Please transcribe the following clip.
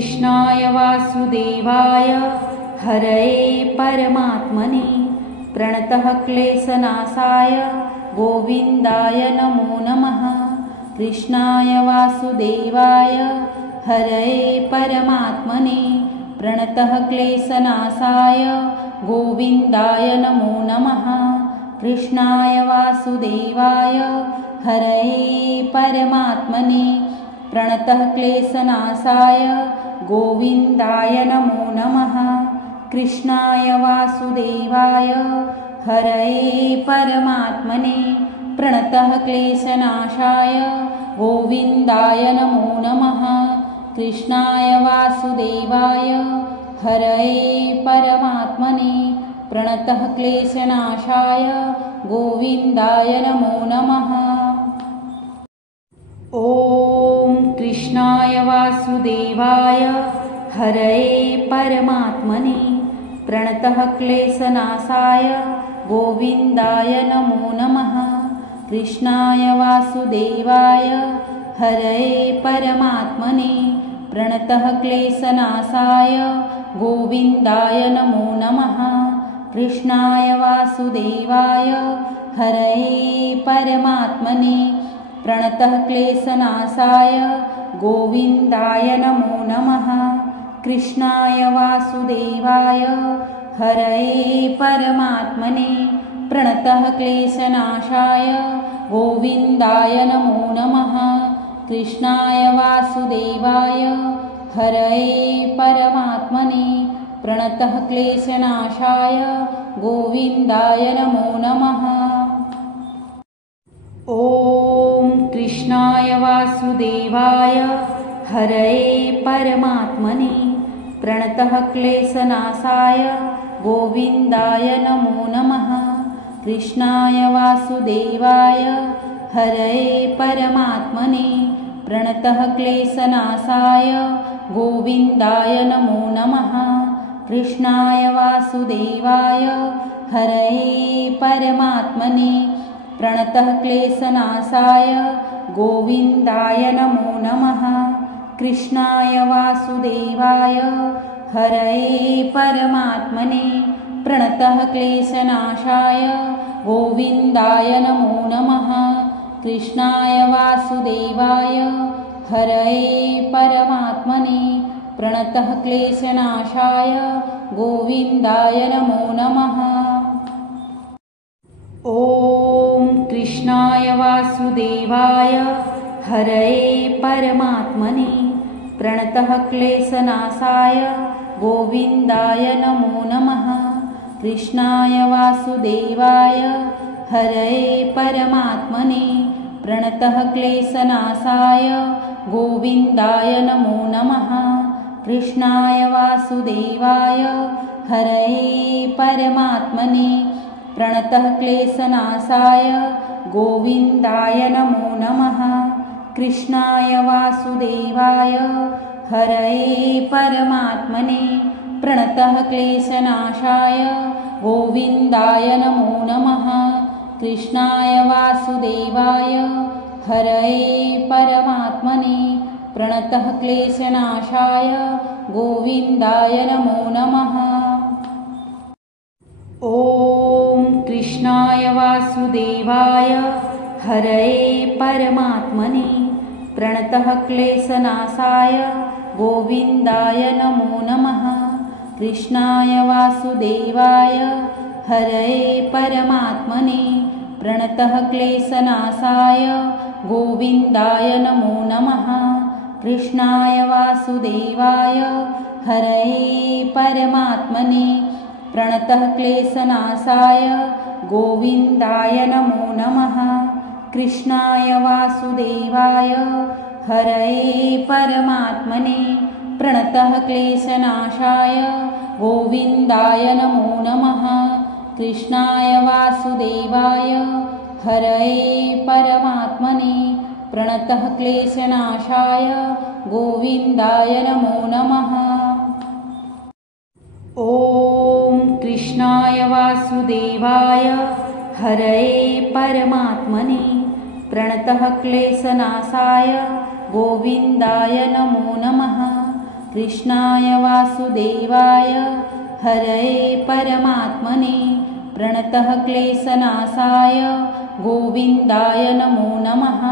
कृष्णाय वासुदेवाय हरये परमात्मने प्रणतः क्लेशनाशाय गोविन्दाय नमो नमः। कृष्णाय वासुदेवाय हरये परमात्मने प्रणतः क्लेशनाशाय गोविन्दाय नमो नमः। कृष्णाय वासुदेवाय हरये परमात्मने प्रणतः क्लेशनाशाय गोविन्दाय नमो नमः। कृष्णाय वासुदेवाय हरये परमात्मने प्रणतः क्लेशनाशाय गोविन्दाय नमो नमः। कृष्णाय वासुदेवाय हरये परमात्मने प्रणतः क्लेशनाशाय गोविन्दाय नमो नमः। ॐ कृष्णाय वासुदेवाय हरये परमात्मने प्रणतः क्लेशनाशाय गोविन्दाय नमो नमः। कृष्णाय वासुदेवाय हरये परमात्मने प्रणतः क्लेशनाशाय गोविन्दाय नमो नमः। कृष्णाय वासुदेवाय हरये परमात्मने प्रणतः क्लेशनाशाय गोविन्दाय नमो नमः। कृष्णाय वासुदेवाय हरये परमात्मने प्रणतः क्लेशनाशाय गोविन्दाय नमो नमः। कृष्णाय वासुदेवाय हरये परमात्मने प्रणतः क्लेशनाशाय गोविन्दाय नमो नमः। ॐ कृष्णाय वासुदेवाय हरये परमात्मने प्रणतः क्लेशनाशाय गोविन्दाय नमो नमः। कृष्णाय वासुदेवाय हरये परमात्मने प्रणतः क्लेशनाशाय गोविन्दाय नमो नमः। कृष्णाय वासुदेवाय हरये परमात्मने प्रणतः क्लेशनाशाय गोविन्दाय नमो नमः। कृष्णाय वासुदेवाय हरये परमात्मने प्रणतः क्लेशनाशाय गोविन्दाय नमो नमः। कृष्णाय वासुदेवाय हरये परमात्मने प्रणतः क्लेशनाशाय गोविन्दाय नमो नमः। ॐ कृष्णाय वासुदेवाय हरये परमात्मने प्रणतः क्लेशनाशाय गोविन्दाय नमो नमः। कृष्णाय वासुदेवाय हरये परमात्मने प्रणतः क्लेशनाशाय गोविन्दाय नमो नमः। कृष्णाय वासुदेवाय हरये परमात्मने प्रणतः क्लेशनाशाय गोविन्दाय नमो नमः। कृष्णाय वासुदेवाय हरये परमात्मने प्रणतः क्लेशनाशाय गोविन्दाय नमो नमः। कृष्णाय वासुदेवाय हरये परमात्मने प्रणतः क्लेशनाशाय गोविन्दाय नमो नमः। ॐ कृष्णाय वासुदेवाय हरये परमात्मने प्रणतः क्लेशनाशाय गोविन्दाय नमो नमः। कृष्णाय वासुदेवाय हरये परमात्मने प्रणतः क्लेशनाशाय गोविन्दाय नमो नमः। कृष्णाय वासुदेवाय हरये परमात्मने प्रणतः क्लेशनाशाय गोविन्दाय नमो नमः। कृष्णाय वासुदेवाय हरये परमात्मने प्रणतः क्लेशनाशाय गोविन्दाय नमो नमः। कृष्णाय वासुदेवाय हरये परमात्मने प्रणतः क्लेशनाशाय गोविन्दाय नमो नमः। ॐ कृष्णाय वासुदेवाय हरये परमात्मने प्रणतः क्लेशनाशाय गोविन्दाय नमो नमः। कृष्णाय वासुदेवाय हरये परमात्मने प्रणतः क्लेशनाशाय गोविन्दाय नमो नमः।